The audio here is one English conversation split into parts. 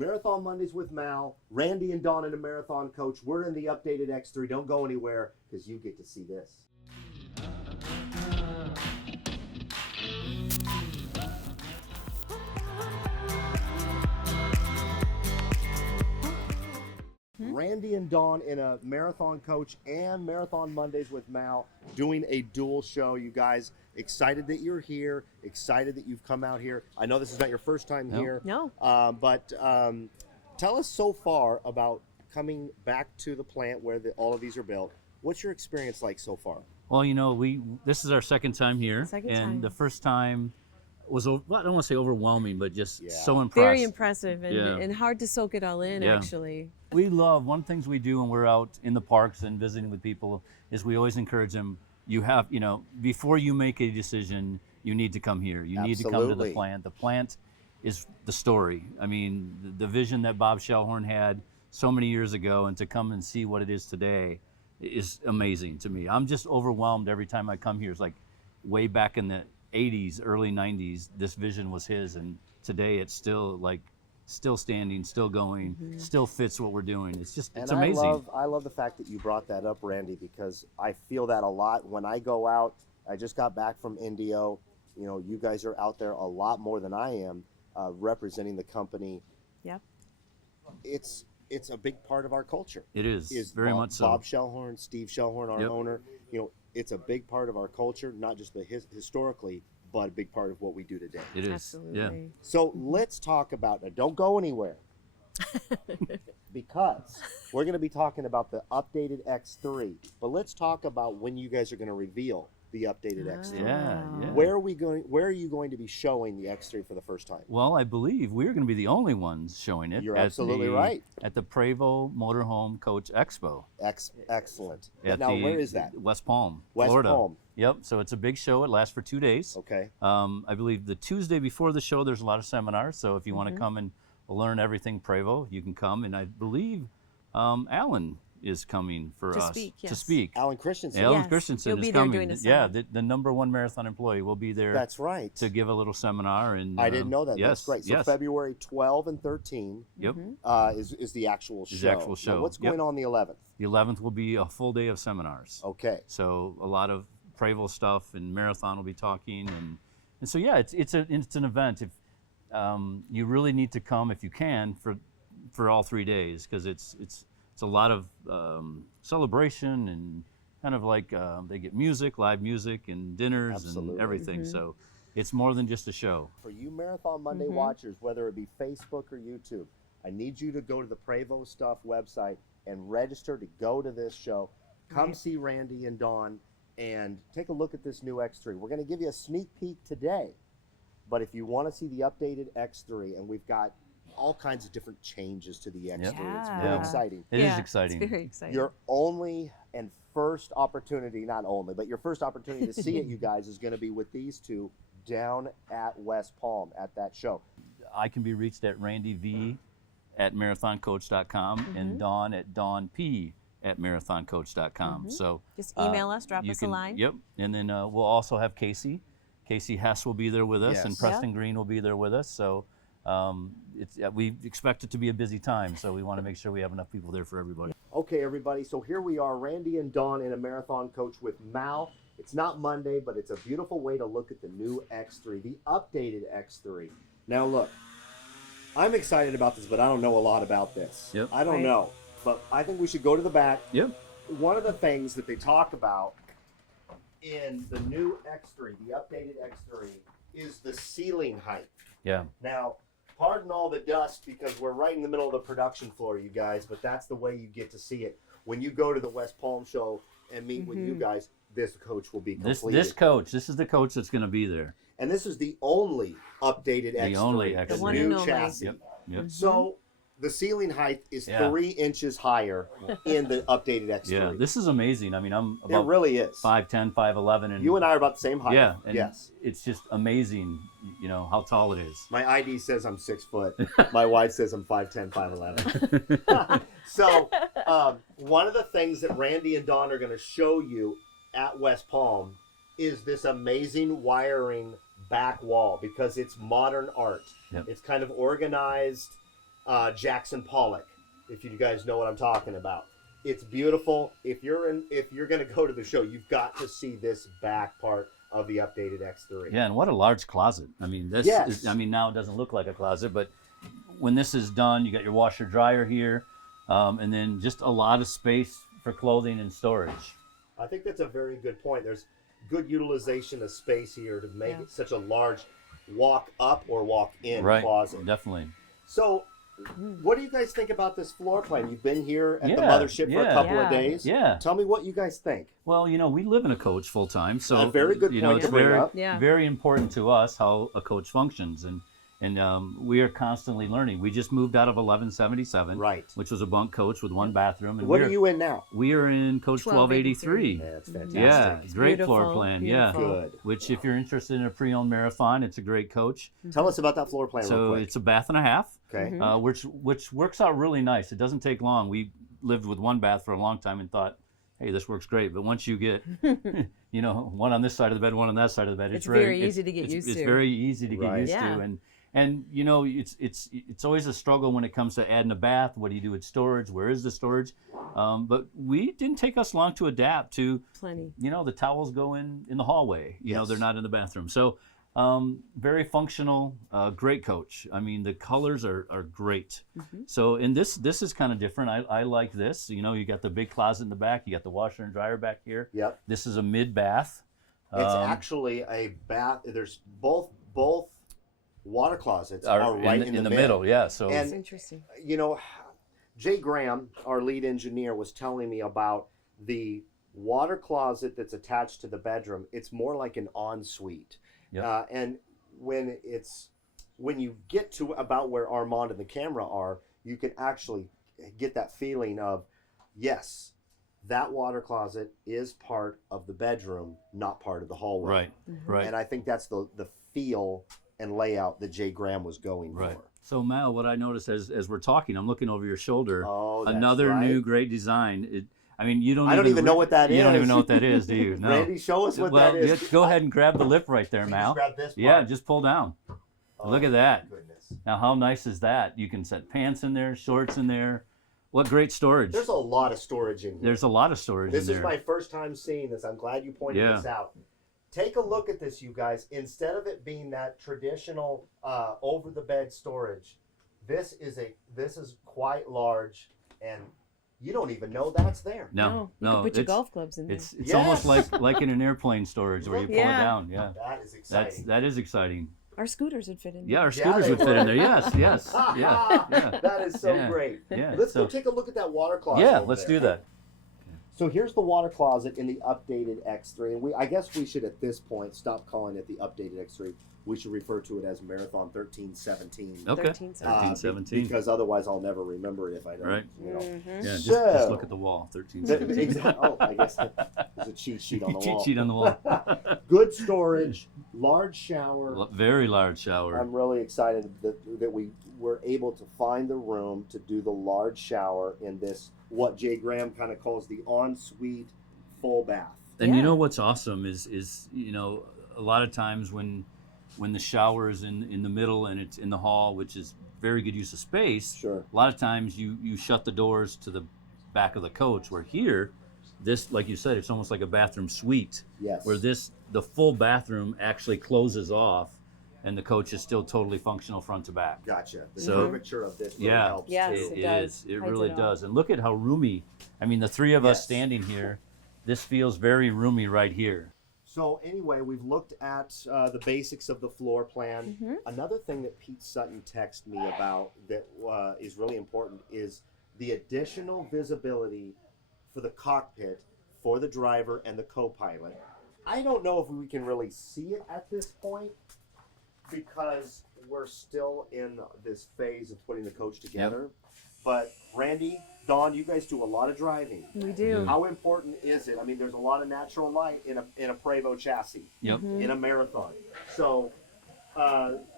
Marathon Mondays with Mal, Randy and Dawn and a Marathon Coach. We're in the updated X3. Don't go anywhere because you get to see this. Randy and Dawn in a Marathon Coach and Marathon Mondays with Mal doing a dual show. You guys, excited that you're here, excited that you've come out here. I know this is not your first time here. No. But tell us so far about coming back to the plant where all of these are built. What's your experience like so far? Well, you know, this is our second time here. The first time was, well, I don't want to say overwhelming, but just so impressed. Very impressive and hard to soak it all in, actually. We love, one of the things we do when we're out in the parks and visiting with people is we always encourage them, you have, you know, before you make a decision, you need to come here. You need to come to the plant. The plant is the story. I mean, the vision that Bob Shellhorn had so many years ago, and to come and see what it is today is amazing to me. I'm just overwhelmed every time I come here. It's like way back in the 80s, early 90s, this vision was his, and today it's still like, still standing, still going, still fits what we're doing. It's just, it's amazing. I love the fact that you brought that up, Randy, because I feel that a lot when I go out. I just got back from Indio. You know, you guys are out there a lot more than I am, representing the company. Yep. It's a big part of our culture. It is very much so. Bob Shellhorn, Steve Shellhorn, our owner. You know, it's a big part of our culture, not just historically, but a big part of what we do today. It is. Absolutely. Yeah. So let's talk about it. Don't go anywhere. Because we're going to be talking about the updated X3. But let's talk about when you guys are going to reveal the updated X3. Yeah. Where are you going to be showing the X3 for the first time? Well, I believe we're going to be the only ones showing it. You're absolutely right. At the Prevost Motorhome Coach Expo. Excellent. Now, where is that? West Palm, West Florida. Palm. Yep. So it's a big show. It lasts for 2 days. Okay. I believe the Tuesday before the show, there's a lot of seminars. So if you want to come and learn everything Prevost, you can come. And I believe Alan is coming for us to speak. Alan Christensen. Alan Christensen is coming. Yeah, the #1 marathon employee will be there. That's right. To give a little seminar. And I didn't know that. Yes, that's great. So February 12 and 13 is the actual show. The actual show. Now, what's going on the 11th? The 11th will be a full day of seminars. Okay. So a lot of Prevost stuff, and Marathon will be talking, and so yeah, it's an event. If you really need to come if you can for all 3 days, because it's a lot of celebration and kind of like they get music, live music, and dinners and everything. So it's more than just a show. For you Marathon Monday watchers, whether it be Facebook or YouTube, I need you to go to the Prevost Stuff website and register to go to this show. Come see Randy and Dawn and take a look at this new X3. We're going to give you a sneak peek today, but if you want to see the updated X3, and we've got all kinds of different changes to the X3. It's very exciting. It is exciting. It's very exciting. Your only and first opportunity, not only, but your first opportunity to see it, you guys, is going to be with these two down at West Palm at that show. I can be reached at randyv@marathoncoach.com and Dawn at dawnp@marathoncoach.com. So just email us, drop us a line. Yep. And then we'll also have Casey. Casey Hess will be there with us, and Preston Green will be there with us. So we expect it to be a busy time, so we want to make sure we have enough people there for everybody. Okay, everybody, so here we are, Randy and Dawn in a Marathon Coach with Mal. It's not Monday, but it's a beautiful way to look at the new X3, the updated X3. Now look, I'm excited about this, but I don't know a lot about this. Yep. I don't know, but I think we should go to the back. Yep. One of the things that they talk about in the new X3, the updated X3, is the ceiling height. Yeah. Now, pardon all the dust because we're right in the middle of the production floor, you guys, but that's the way you get to see it. When you go to the West Palm show and meet with you guys, this coach will be completed. This is the coach that's going to be there. And this is the only updated X3, the only X3. The new chassis. Yep. So the ceiling height is 3 inches higher in the updated X3. Yeah, this is amazing. I mean, I'm about it really is 5'10", 5'11", and you and I are about the same height. Yeah, and yes, it's just amazing. You know how tall it is. My ID says I'm 6 foot. My wife says I'm 5'10", 5'11". So one of the things that Randy and Dawn are going to show you at West Palm is this amazing wiring back wall, because it's modern art. Yep. It's kind of organized. Jackson Pollock, if you guys know what I'm talking about. It's beautiful. If you're going to go to the show, you've got to see this back part of the updated X3. Yeah, and what a large closet. I mean, this Yes. is, I mean, now it doesn't look like a closet, but when this is done, you got your washer dryer here, and then just a lot of space for clothing and storage. I think that's a very good point. There's good utilization of space here to make it such a large walk up or walk in closet. Definitely. So, what do you guys think about this floor plan? You've been here at the mothership for a couple of days. Yeah. Tell me what you guys think. Well, you know, we live in a coach full time, so A very good you know, point it's to bring very up. very important to us how a coach functions, and we are constantly learning. We just moved out of 1177, Right. which was a bunk coach with one bathroom. And What are you in now? We are in Coach 1283. Yeah, that's fantastic. Yeah, great floor Beautiful, plan. beautiful. Yeah, Good. which if you're interested in a pre-owned marathon, it's a great coach. Tell us about that floor plan real So quick. it's a bath and a half, Okay. which works out really nice. It doesn't take long. We lived with one bath for a long time and thought, hey, this works great. But once you get, you know, one on this side of the bed, one on that side of the bed, It's very easy to get used to. It's very easy to get used Yeah. to, and you know, it's always a struggle when it comes to adding a bath. What do you do with storage? Where is the storage? But we didn't take us long to adapt to. Plenty. You know, the towels go in the hallway. You know, they're not in the bathroom. So very functional, great coach. I mean, the colors are great. So, and this is kind of different. I like this. You know, you got the big closet in the back. You got the washer and dryer back here. Yep. This is a mid bath. It's actually a bath. There's both water closets are right in the middle. Yeah. So And That's interesting. you know, Jay Graham, our lead engineer, was telling me about the water closet that's attached to the bedroom. It's more like an ensuite. Yep. And when you get to about where Armand and the camera are, you can actually get that feeling of, yes, that water closet is part of the bedroom, not part of the hallway. right, right. And I think that's the feel and layout that Jay Graham was going Right. for. So Mal, what I noticed as we're talking, I'm looking over your shoulder. Oh, that's Another right. new great design. I mean, you don't. I don't even know what that You don't is. even know what that is, do you? No. Randy, show us what well, that is. just go ahead and grab the lip right there, Can you Mal. just grab this Yeah, part? just pull down. Oh, Look at that. Goodness. Now, how nice is that? You can set pants in there, shorts in there. What great storage. There's a lot of storage in here. There's a lot of storage This in is there. my first time seeing this. I'm glad you pointed Yeah. this out. Take a look at this, you guys. Instead of it being that traditional over the bed storage, this is quite large, and you don't even know that's there. No, You can put your it's- golf clubs in there. It's Yes. almost like in an airplane storage where you pull it Yeah. down. Yeah, That is exciting. that is exciting. Our scooters would fit in there. Yeah, our Yeah, scooters they would fit in would. there. Yes, yes, yeah. That is so Yeah. great. Yeah, Let's so- go take a look at that water closet. Yeah, over let's there. do that. So here's the water closet in the updated X3, and I guess we should at this point stop calling it the updated X3. We should refer to it as Marathon 1317. Okay. 13, 1317. Because otherwise I'll never remember it if I don't. Right. You know. Mhm. Yeah, just So- look at the wall. 1317. Exactly. Oh, I guess there's a cheat sheet on the Cheat wall. sheet on the wall. Good storage, large shower. Very large shower. I'm really excited that we were able to find the room to do the large shower in this, what Jay Graham kind of calls the ensuite full bath. And you Yeah. know what's awesome is you know, a lot of times when the shower is in the middle and it's in the hall, which is very good use of space. Sure. A lot of times you shut the doors to the back of the coach. Where here, this, like you said, it's almost like a bathroom suite. Yes. Where the full bathroom actually closes off, and the coach is still totally functional front to back. Gotcha. The So- curvature of this really Yeah. helps. Yes, too. it does. It Hides really it all. does. And look at how roomy. I mean, the three of us Yes. standing here, this feels very roomy right here. So anyway, we've looked at the basics of the floor plan. Mhm. Another thing that Pete Sutton texted me about that is really important is the additional visibility for the cockpit for the driver and the co-pilot. I don't know if we can really see it at this point because we're still in this phase of putting the coach together. But Randy, Dawn, you guys do a lot of driving. We do. How important is it? I mean, there's a lot of natural light in a Prevost chassis, Yep. in a marathon. So,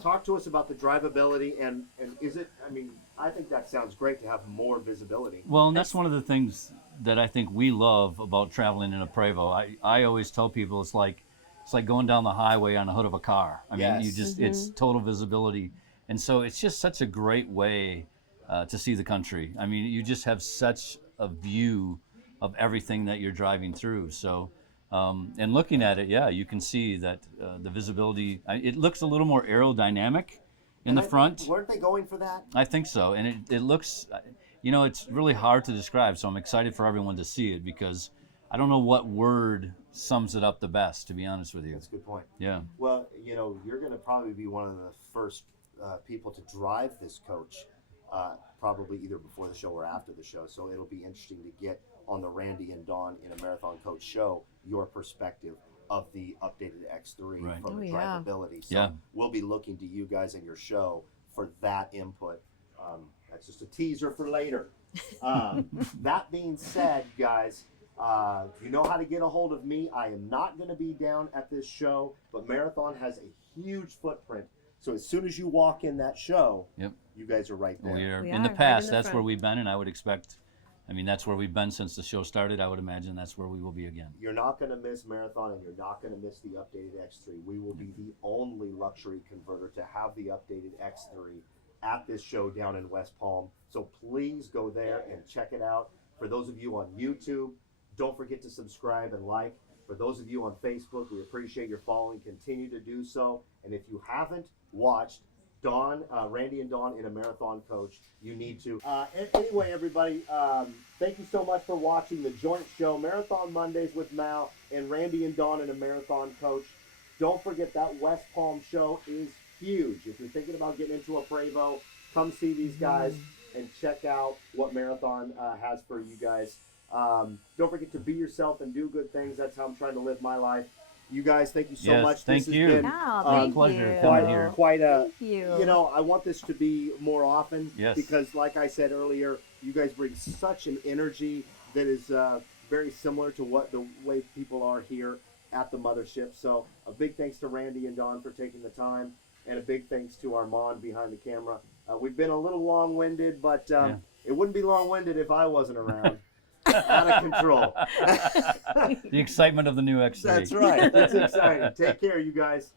talk to us about the drivability and is it? I mean, I think that sounds great to have more visibility. Well, and that's one of the things that I think we love about traveling in a Prevost. I always tell people it's like going down the highway on the hood of a car. I mean, you Yes. just it's total visibility, and so it's just such a great way to see the country. I mean, you just have such a view of everything that you're driving through. So, and looking at it, yeah, you can see that the visibility, it looks a little more aerodynamic in the front. Weren't they going for that? I think so. And it looks, you know, it's really hard to describe. So I'm excited for everyone to see it because I don't know what word sums it up the best, to be honest with you. That's a good point. Yeah. Well, you know, you're going to probably be one of the first people to drive this coach, probably either before the show or after the show. So it'll be interesting to get on the Randy and Dawn in a Marathon Coach show your perspective of the updated X3 Right. from the yeah. drivability. So we'll be looking to you guys in your show for that input. That's just a teaser for later. That being said, guys, you know how to get a hold of me. I am not going to be down at this show, but Marathon has a huge footprint. So as soon as you walk in that show, you guys are right there. In the past, that's where we've been, and I would expect, I mean, that's where we've been since the show started. I would imagine that's where we will be again. You're not going to miss Marathon, and you're not going to miss the updated X3. We will be the only luxury converter to have the updated X3 at this show down in West Palm. So please go there and check it out. For those of you on YouTube, don't forget to subscribe and like. For those of you on Facebook, we appreciate your following. Continue to do so. And if you haven't watched Randy and Dawn in a Marathon Coach, you need to. Anyway, everybody, thank you so much for watching the joint show, Marathon Mondays with Mal and Randy and Dawn in a Marathon Coach. Don't forget that West Palm show is huge. If you're thinking about getting into a Prevost, come see these guys and check out what Marathon has for you guys. Don't forget to be yourself and do good things. That's how I'm trying to live my life. You guys, thank you so much. Thank this you. Has been, thank pleasure you. coming here. Quite a, Thank you. you know, I want this to be more often because, like I said earlier, you guys bring such an energy that is very similar to what the way people are here at the mothership. So a big thanks to Randy and Dawn for taking the time, and a big thanks to Armand behind the camera. We've been a little long-winded, but it wouldn't be long-winded if I wasn't around. Out of control. The excitement of the new X3. That's right. It's exciting. Take care, you guys.